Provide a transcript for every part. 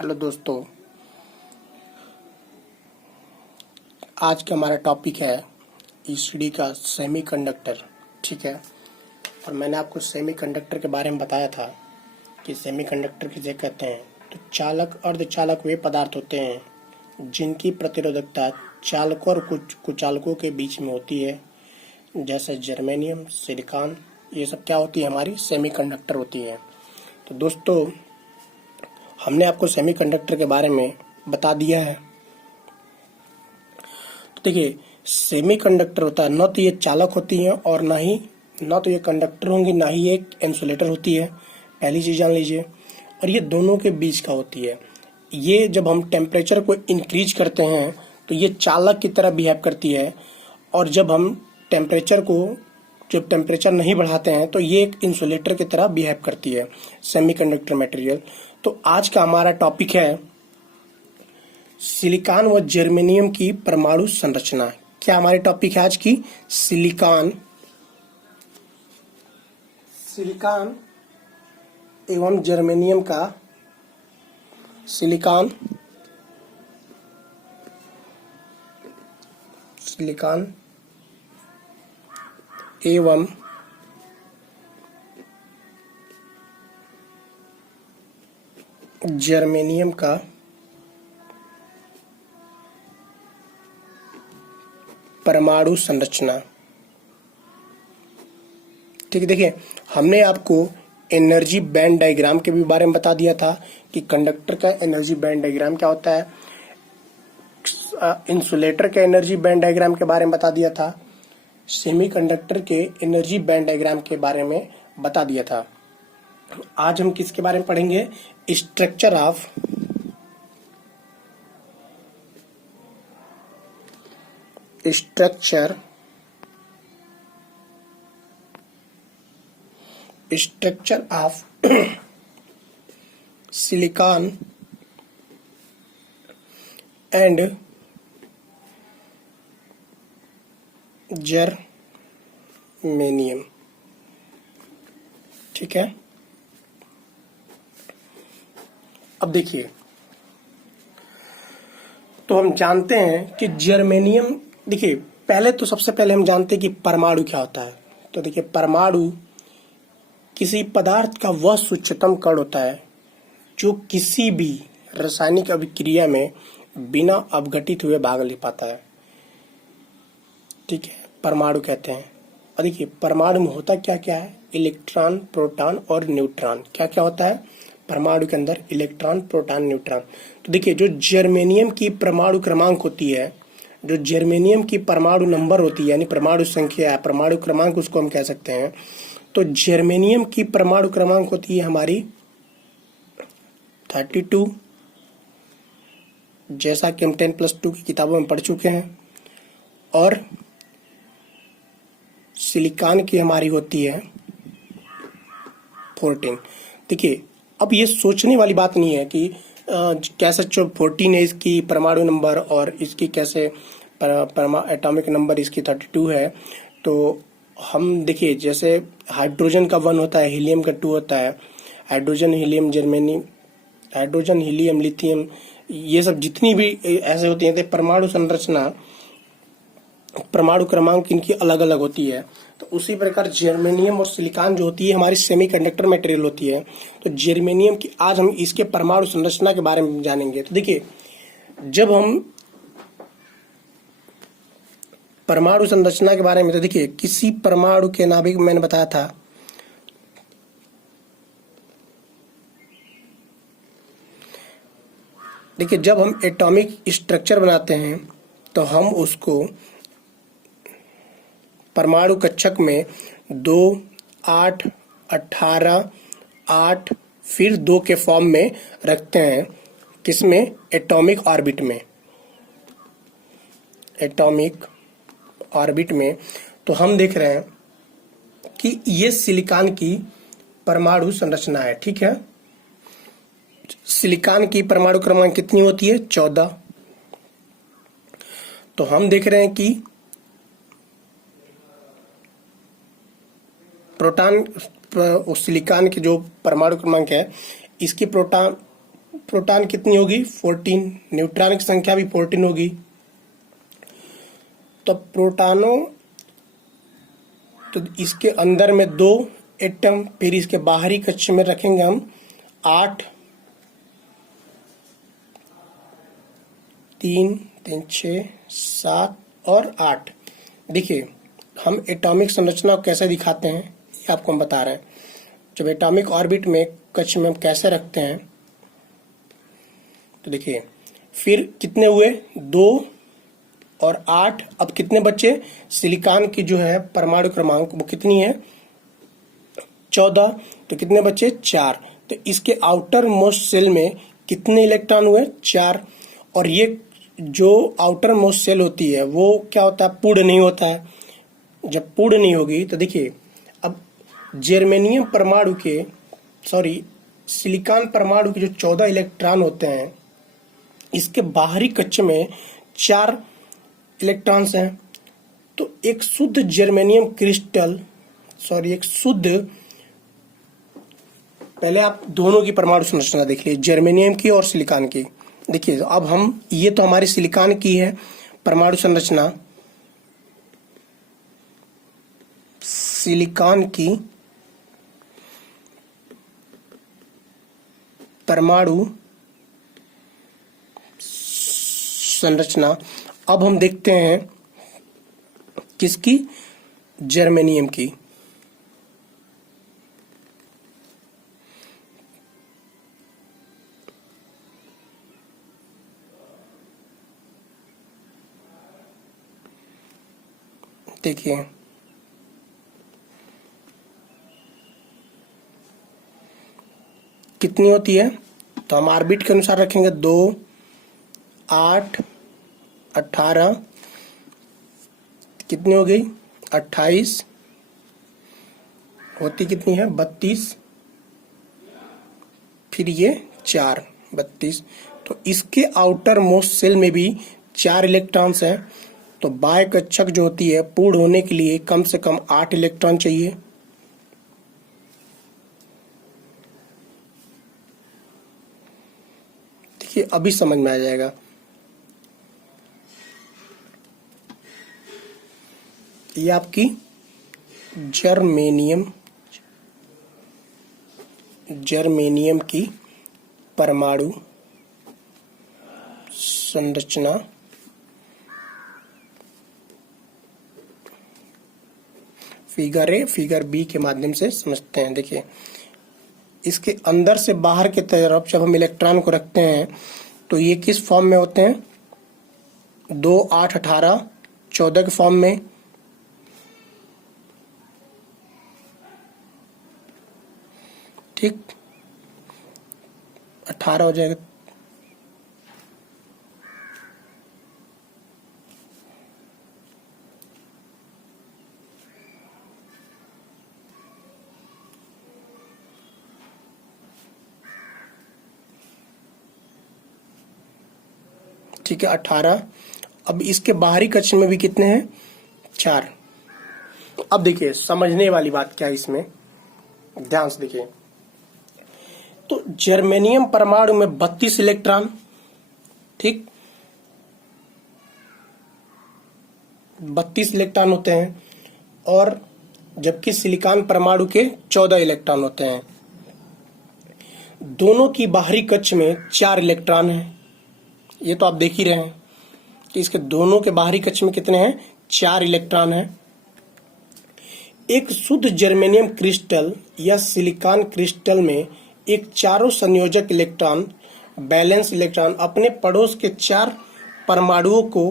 Hello दोस्तों, आज का हमारा टॉपिक है ईसीडी का सेमीकंडक्टर। ठीक है। और मैंने आपको सेमीकंडक्टर के बारे में बताया था कि सेमीकंडक्टर किसे कहते हैं। तो चालक अर्धचालक वे पदार्थ होते हैं जिनकी प्रतिरोधकता चालकों और कुचालकों के बीच में होती है, जैसे जर्मेनियम, सिलिकॉन। ये सब क्या होती है? हमारी सेमीकंडक्टर होती है। तो दोस्तों, हमने आपको सेमीकंडक्टर के बारे में बता दिया है। तो देखिए, सेमीकंडक्टर होता है, न तो ये चालक होती है और न तो ये कंडक्टर होंगी, ना ही एक इंसुलेटर होती है। पहली चीज जान लीजिए। और ये दोनों के बीच का होती है। ये जब हम टेम्परेचर को इंक्रीज करते हैं तो ये चालक की तरह बिहेव करती है, और जब हम टेम्परेचर नहीं बढ़ाते हैं तो ये एक इंसुलेटर की तरह बिहेव करती है, सेमीकंडक्टर मटेरियल। तो आज का हमारा टॉपिक है सिलिकॉन व जर्मेनियम की परमाणु संरचना। क्या हमारी टॉपिक है आज की? सिलिकॉन एवं जर्मेनियम का सिलिकॉन एवं जर्मेनियम का परमाणु संरचना। ठीक है। देखिए, हमने आपको एनर्जी बैंड डायग्राम के भी बारे में बता दिया था कि कंडक्टर का एनर्जी बैंड डायग्राम क्या होता है। इंसुलेटर के एनर्जी बैंड डायग्राम के बारे में बता दिया था। सेमीकंडक्टर के एनर्जी बैंड डायग्राम के बारे में बता दिया था। आज हम किसके बारे में पढ़ेंगे? Structure of silicon and germanium. ठीक है। अब देखिए, तो हम जानते हैं कि जर्मेनियम, देखिए सबसे पहले हम जानते हैं कि परमाणु क्या होता है। तो देखिए, परमाणु किसी पदार्थ का वह सूक्ष्मतम कण होता है जो किसी भी रासायनिक अभिक्रिया में बिना अपघटित हुए भाग ले पाता है। ठीक है, परमाणु कहते हैं। और देखिए, परमाणु में होता क्या क्या है? इलेक्ट्रॉन, प्रोटॉन और न्यूट्रॉन। क्या क्या होता है परमाणु के अंदर? Electron, proton, neutron. तो देखिए, जो जर्मेनियम की परमाणु क्रमांक होती है, जो जर्मेनियम की परमाणु नंबर होती है, यानी परमाणु संख्या, परमाणु क्रमांक उसको हम कह सकते हैं। तो जर्मेनियम की परमाणु क्रमांक होती है हमारी 32, जैसा कि हम 10+2 की किताबों में पढ़ चुके हैं। और सिलिकॉन की हमारी होती है 14। देखिए, अब ये सोचने वाली बात नहीं है कि कैसे 14 है इसकी परमाणु नंबर और इसकी कैसे एटॉमिक नंबर इसकी 32 है। तो हम देखिए, जैसे हाइड्रोजन का 1 होता है, हीलियम का 2 होता है। हाइड्रोजन, हीलियम, लिथियम, ये सब जितनी भी ऐसे होती हैं, परमाणु संरचना, परमाणु क्रमांक इनकी अलग अलग होती है। तो उसी प्रकार जर्मेनियम और सिलिकॉन जो होती है हमारी सेमीकंडक्टर मटेरियल होती है। तो जर्मेनियम की आज हम इसके परमाणु संरचना के बारे में जानेंगे। तो देखिए, जब हम परमाणु संरचना के बारे में, तो देखिए, किसी परमाणु के नाभिक, मैंने बताया था, देखिए, जब हम एटॉमिक स्ट्रक्चर बनाते हैं तो हम उसको परमाणु कक्षक में 2, 8, 18, 8 फिर 2 के फॉर्म में रखते हैं। किसमें? एटॉमिक ऑर्बिट में। तो हम देख रहे हैं कि ये सिलिकॉन की परमाणु संरचना है। ठीक है। सिलिकॉन की परमाणु क्रमांक कितनी होती है? 14। तो हम देख रहे हैं कि प्रोटॉन, सिलिकॉन के जो परमाणु क्रमांक है, इसकी प्रोटॉन कितनी होगी 14, न्यूट्रॉन की संख्या भी 14 होगी। तो प्रोटॉनों, तो इसके अंदर में 2 एटम, फिर इसके बाहरी कक्ष में रखेंगे हम 8, 3 3 6 7 और 8। देखिए हम एटॉमिक संरचना को कैसे दिखाते हैं ये आपको हम बता रहे हैं। जब एटॉमिक ऑर्बिट में कक्ष में हम कैसे रखते हैं, तो देखिए फिर कितने हुए 2 और 8। अब कितने बच्चे, सिलिकॉन की जो है परमाणु क्रमांक वो कितनी है 14, तो कितने बच्चे 4। तो इसके आउटर मोस्ट सेल में कितने इलेक्ट्रॉन हुए 4। और ये जो आउटर मोस्ट सेल होती है वो क्या होता है, पूर्ण नहीं होता है। जब पूर्ण नहीं होगी तो देखिए अब जर्मेनियम परमाणु के, सॉरी सिलिकॉन परमाणु के जो 14 इलेक्ट्रॉन होते हैं, इसके बाहरी कक्ष में 4 इलेक्ट्रॉन्स हैं। तो एक शुद्ध जर्मेनियम क्रिस्टल, सॉरी एक शुद्ध, पहले आप दोनों की परमाणु संरचना देख लीजिए, जर्मेनियम की और सिलिकॉन की। देखिए अब हम, ये तो हमारी सिलिकॉन की है परमाणु संरचना, सिलिकॉन की परमाणु संरचना। अब हम देखते हैं किसकी, जर्मेनियम की। देखिए कितनी होती है, तो हम ऑर्बिट के अनुसार रखेंगे 2 8 18, कितनी हो गई 28, होती कितनी है 32, फिर ये 4 32। तो इसके आउटर मोस्ट सेल में भी 4 इलेक्ट्रॉन्स हैं। तो बाह्य कक्षक जो होती है पूर्ण होने के लिए कम से कम 8 इलेक्ट्रॉन चाहिए। देखिए अभी समझ में आ जाएगा। ये आपकी जर्मेनियम की परमाणु संरचना। फिगर ए, फिगर बी के माध्यम से समझते हैं। देखिए इसके अंदर से बाहर की तरफ जब हम इलेक्ट्रॉन को रखते हैं तो ये किस फॉर्म में होते हैं, 2 8 18 14 के फॉर्म में। ठीक 18 हो जाएगा। ठीक है 18। अब इसके बाहरी कक्ष में भी कितने हैं 4। अब देखिए समझने वाली बात क्या है इसमें, ध्यान से देखिए। तो जर्मेनियम परमाणु में 32 इलेक्ट्रॉन, ठीक 32 इलेक्ट्रॉन होते हैं, और जबकि सिलिकॉन परमाणु के 14 इलेक्ट्रॉन होते हैं। दोनों की बाहरी कक्ष में 4 इलेक्ट्रॉन हैं। ये तो आप देख ही रहे हैं कि इसके दोनों के बाहरी कक्ष में कितने हैं 4 इलेक्ट्रॉन हैं। एक शुद्ध जर्मेनियम क्रिस्टल या सिलिकॉन क्रिस्टल में एक चारों संयोजक इलेक्ट्रॉन, बैलेंस इलेक्ट्रॉन अपने पड़ोस के 4 परमाणुओं को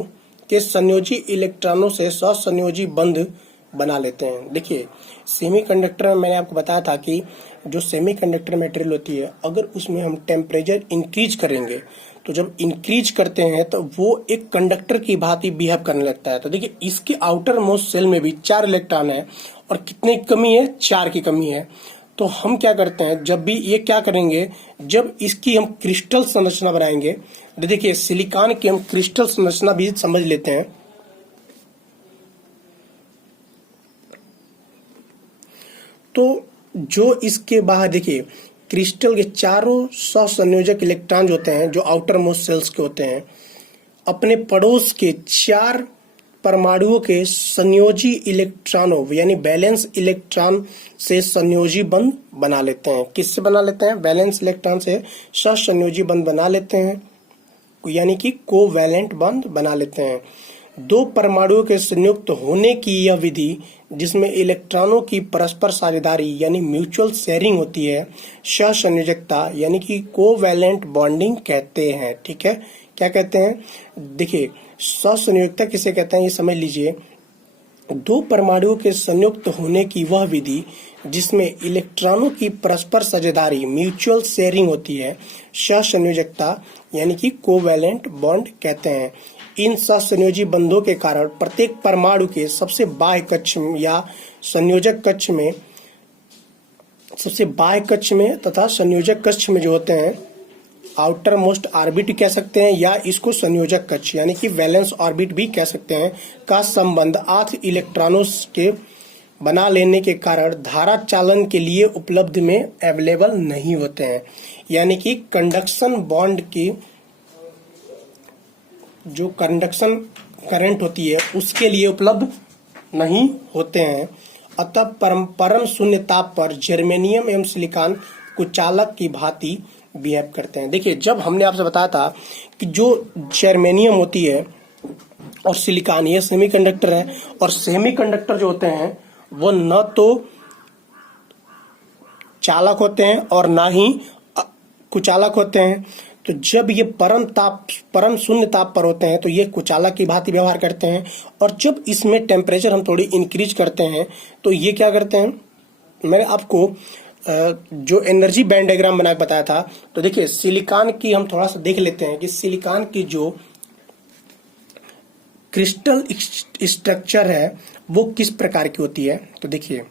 के संयोजी इलेक्ट्रॉनों से सहसंयोजी बंध बना लेते हैं। देखिए सेमीकंडक्टर में मैंने आपको बताया था कि जो सेमीकंडक्टर मटेरियल होती है, अगर उसमें हम टेम्परेचर इंक्रीज करेंगे तो जब इंक्रीज करते हैं तो वो एक कंडक्टर की भांति बिहेव करने लगता है। तो देखिए इसके आउटर मोस्ट सेल में भी 4 इलेक्ट्रॉन है, और कितने की कमी है 4 की कमी है। तो हम क्या करते हैं, जब भी ये क्या करेंगे, जब इसकी हम क्रिस्टल संरचना बनाएंगे, देखिए सिलिकॉन की हम क्रिस्टल संरचना भी समझ लेते हैं। तो जो इसके बाहर देखिए क्रिस्टल के चारों सहसंयोजक इलेक्ट्रॉन जो होते हैं, जो आउटर मोस्ट सेल्स के होते हैं, अपने पड़ोस के 4 परमाणुओं के संयोजी इलेक्ट्रॉनों यानी बैलेंस इलेक्ट्रॉन से संयोजी बंध बना लेते हैं। किससे बना लेते हैं? बैलेंस इलेक्ट्रॉन से सहसंयोजी बंध बना लेते हैं, यानी कि कोवैलेंट बंध बना लेते हैं। 2 परमाणुओं के संयुक्त होने की यह विधि, जिसमें इलेक्ट्रॉनों की परस्पर साझेदारी यानी म्यूचुअल शेयरिंग होती है, सहसंयोजकता यानी कि कोवैलेंट बॉन्डिंग कहते हैं। ठीक है, क्या कहते हैं? देखिए, सहसंयोजकता किसे कहते हैं ये समझ लीजिए। 2 परमाणुओं के संयुक्त होने की वह विधि जिसमें इलेक्ट्रॉनों की परस्पर साझेदारी म्यूचुअल शेयरिंग होती है, सहसंयोजकता यानी कि कोवैलेंट बॉन्ड कहते हैं। इन सहसंयोजी बंधों के कारण प्रत्येक परमाणु के सबसे बाह्य कक्ष या संयोजक कक्ष में, सबसे बाह्य कक्ष में तथा संयोजक कक्ष में जो होते हैं, आउटर मोस्ट ऑर्बिट कह सकते हैं या इसको संयोजक कक्ष यानी कि वैलेंस ऑर्बिट भी कह सकते हैं, का संबंध 8 इलेक्ट्रॉनों के बना लेने के कारण धारा चालन के लिए उपलब्ध में अवेलेबल नहीं होते हैं। यानी कि कंडक्शन बॉन्ड की जो कंडक्शन करंट होती है उसके लिए उपलब्ध नहीं होते हैं। अतः परम शून्य ताप पर जर्मेनियम एवं सिलिकॉन कुचालक की भांति बिहेव करते हैं। देखिए, जब हमने आपसे बताया था कि जो जर्मेनियम होती है और सिलिकॉन ये सेमीकंडक्टर है, और सेमीकंडक्टर जो होते हैं वो न तो चालक होते हैं और ना ही कुचालक होते हैं। तो जब ये परम शून्य ताप पर होते हैं तो ये कुचालक की भांति व्यवहार करते हैं, और जब इसमें टेम्परेचर हम थोड़ी इंक्रीज करते हैं तो ये क्या करते हैं? मैंने आपको जो एनर्जी बैंड डायग्राम बना के बताया था। तो देखिए, सिलिकॉन की हम थोड़ा सा देख लेते हैं कि सिलिकॉन की जो क्रिस्टल स्ट्रक्चर है वो किस प्रकार की होती है। तो देखिए,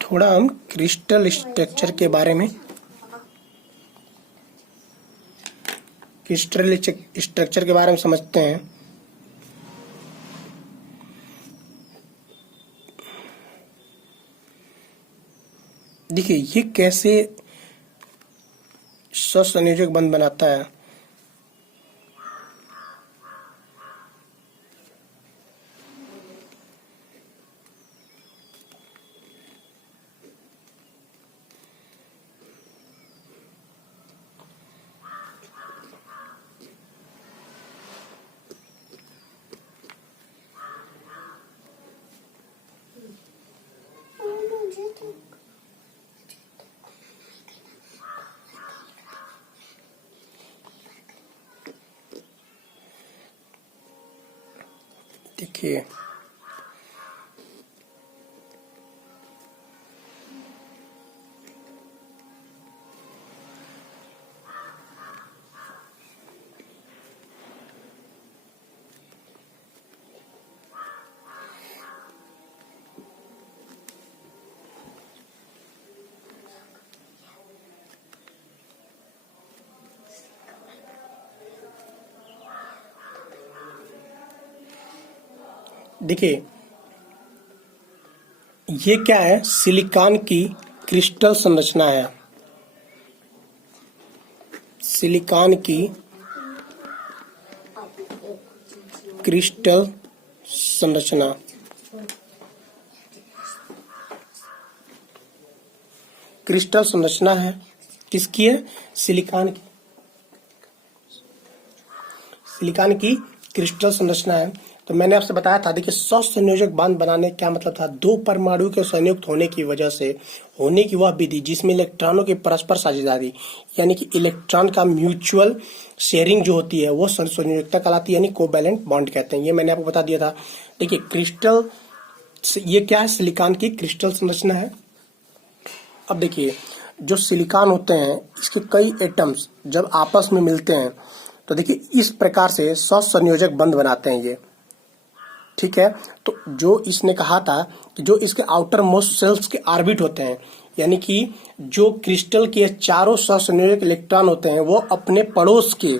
थोड़ा हम क्रिस्टल स्ट्रक्चर के बारे में, क्रिस्टल स्ट्रक्चर के बारे में समझते हैं। देखिए, ये कैसे सहसंयोजक बंध बनाता है। देखिए, देखिए ये क्या है? सिलिकॉन की क्रिस्टल संरचना है। सिलिकॉन की क्रिस्टल संरचना, क्रिस्टल संरचना है किसकी है? सिलिकॉन की। सिलिकॉन की क्रिस्टल संरचना है। तो मैंने आपसे बताया था, देखिए, सहसंयोजक बांध बनाने क्या मतलब था? 2 परमाणु के संयुक्त होने की वजह से होने की वह विधि जिसमें इलेक्ट्रॉनों की परस्पर साझेदारी यानी कि इलेक्ट्रॉन का म्यूचुअल शेयरिंग जो होती है वो सहसंयोजकता कहलाती है, यानी कोवैलेंट बॉन्ड कहते हैं। ये मैंने आपको बता दिया था। देखिए, क्रिस्टल ये क्या है, सिलिकॉन की क्रिस्टल संरचना है। अब देखिए, जो सिलिकॉन होते हैं इसके कई एटम्स जब आपस में मिलते हैं तो देखिए इस प्रकार से सहसंयोजक बंध बनाते हैं ये, ठीक है। तो जो इसने कहा था कि जो इसके आउटर मोस्ट सेल्स के ऑर्बिट होते हैं, यानी कि जो क्रिस्टल के चारों सहसंयोजक इलेक्ट्रॉन होते हैं वो अपने पड़ोस के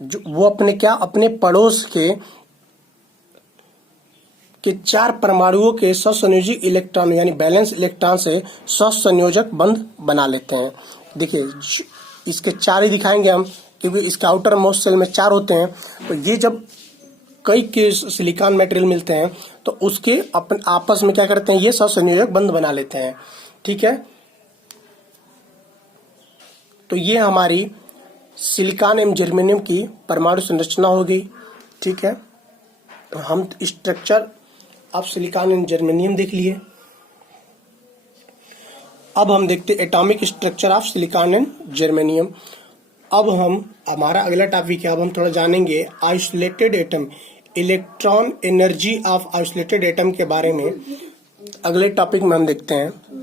अपने पड़ोस के चार परमाणुओं के सहसंयोजक इलेक्ट्रॉन यानी बैलेंस इलेक्ट्रॉन से सहसंयोजक बंध बना लेते हैं। देखिए इसके चार ही दिखाएंगे हम, क्योंकि इसके आउटर मोस्ट सेल में चार होते हैं। तो ये जब कई के सिलिकॉन मटेरियल मिलते हैं तो उसके अपन आपस में क्या करते हैं, ये सहसंयोजक बंध बना लेते हैं, ठीक है। तो ये हमारी सिलिकॉन एवं जर्मेनियम की परमाणु संरचना हो गई, ठीक है। तो हम structure of silicon and germanium देख लिए। अब हम देखते atomic structure of silicon and germanium. अब हमारा अगला टॉपिक है, अब हम थोड़ा जानेंगे isolated atom, electron energy of isolated atom के बारे में। अगले टॉपिक में हम देखते हैं